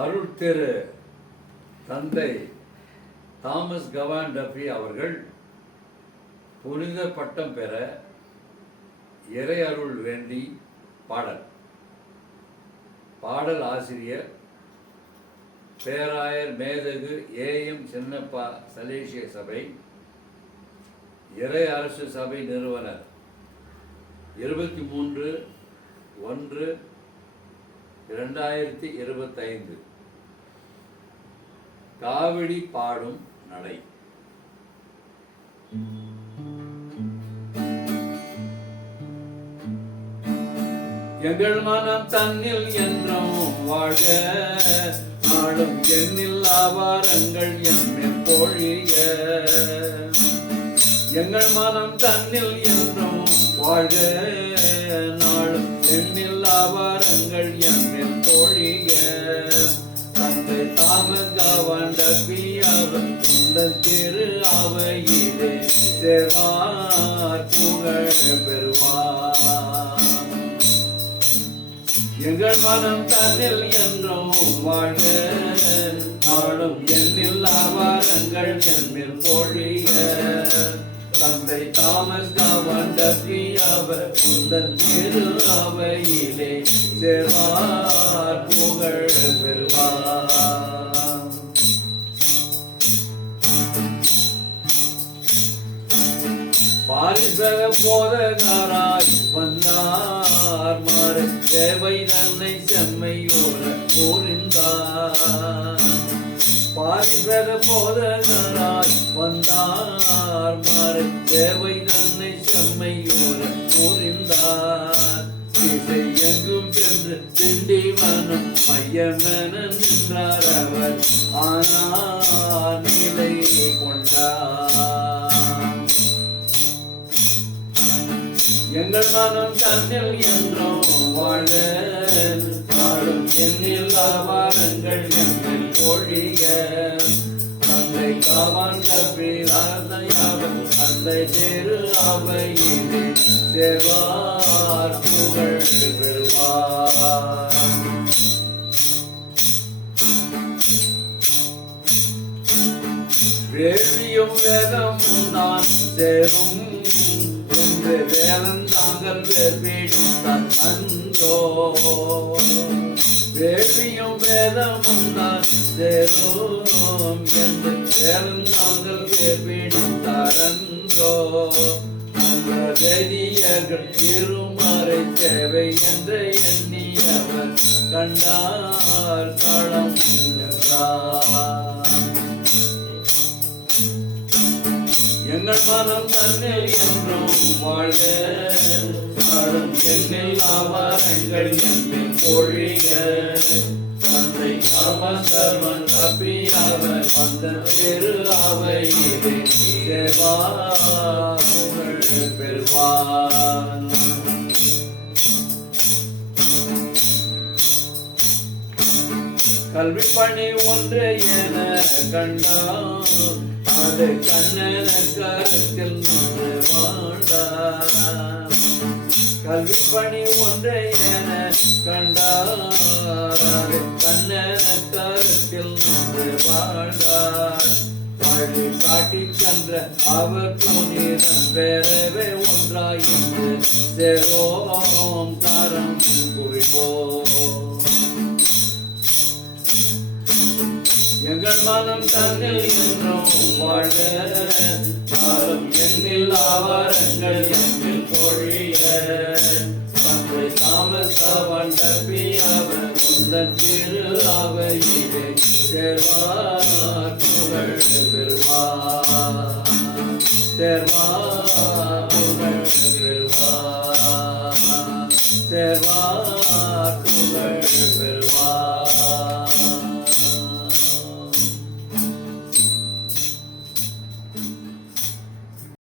அருள் திரு தந்தை Thomas Gawan Duffy அவர்கள் புனித பட்டம் பெற இறை அருள் வேண்டி பாடல் ஆசிரியர் பேராயர் மேதகு ஏஎம் சின்னப்பா சலேசிய சபை இறை அரசு சபை நிறுவனர் 23/1/2025 காவடி பாடும் நடை. எங்கள் மனம் தன்னில் என்றும் வாழ்க, நாளும் எண்ணில் ஆவாரங்கள் எம்மில் பொழிக. எங்கள் மனம் தன்னில் என்றும் வாழ்க, நாளும் எண்ணில் ஆவாரங்கள் எம்மில் பொழிக. தந்தை தாமஸ் கவான் டஃபி அவர் இந்த திரு அவையிலே சேர்வார் புகழ் பெறுவார். எங்கள் மனம் தன்னில் என்றும் வாழ்க, நாளும் எண்ணில் ஆவாரங்கள் எம்மில் பொழிக. தந்தை தாமஸ் கவான் டஃபி அவர் உந்தன் திரு அவையிலே சேர்வார் புகழ் பெறுவார். பாரிசக போதகராய் வந்தார், மாறு சேவை தன்னை செம்மையோர கூறிந்தார். பாரிசக போதகராய் வந்தார், மாறு சேவை தன்னை செம்மையோர கூறிந்தார். திசை எங்கும் சென்று திண்டிவனம் மையமென நின்றார் அவர், ஆனால் நிலை கொண்டார். எங்கள் மனம் தன்னில் என்றும் வாழ, நாளும் எண்ணில் ஆவாரங்கள் எம்மில் பொழிக. தந்தை கவான் டஃபி அவர் தந்தை திரு அவையிலே சேர்வார் புகழ் பெறுவார். வேள்வியும் வேதமும் நான் சேரும் என்று வேலந்தாங்கள் வேர்பிடித்தார் அன்றோ. வேள்வியும் வேதமும் நான் சேரும் என்று வேலந்தாங்கள் வேர்பிடித்தார் அன்றோ. அந்த வேதியர்கள் திருமறை சேவை என்று எண்ணியவர் கண்டார் களம் என்றார். எங்கள் மனம் தன்னில் என்றும் வாழ்க, நாளும் எண்ணில் ஆவாரங்கள் எம்மில் பொழிக. தந்தை தாமஸ் கவான் டஃபி அவர் வந்த திரு அவையிலே சேர்வார் புகழ் பெறுவார். கல்வி பணி ஒன்று என கண்டான், அது கண்ணன கருத்தில் நின்று வாழ்ந்தார். கல்வி பணி ஒன்றை என கண்டார், அது கண்ணன கருத்தில் நின்று வாழ்ந்தார். வழி காட்டி சென்ற அவர் புனிதம் பெறவே ஒன்றாயின்று சேர்வோம் கரம் குவிப்போம். எங்கள் மனம் தன்னில் என்றும் வாழ்க, நாளும் எண்ணில் ஆவாரங்கள் எம்மில் பொழிக. தந்தை தாமஸ் கவான் டஃபி அவர் உந்தன் திரு அவையிலே சேர்வார் புகழ் பெறுவார். சேர்வார் புகழ் பெறுவார். சேர்வார் புகழ் பெறுவார்.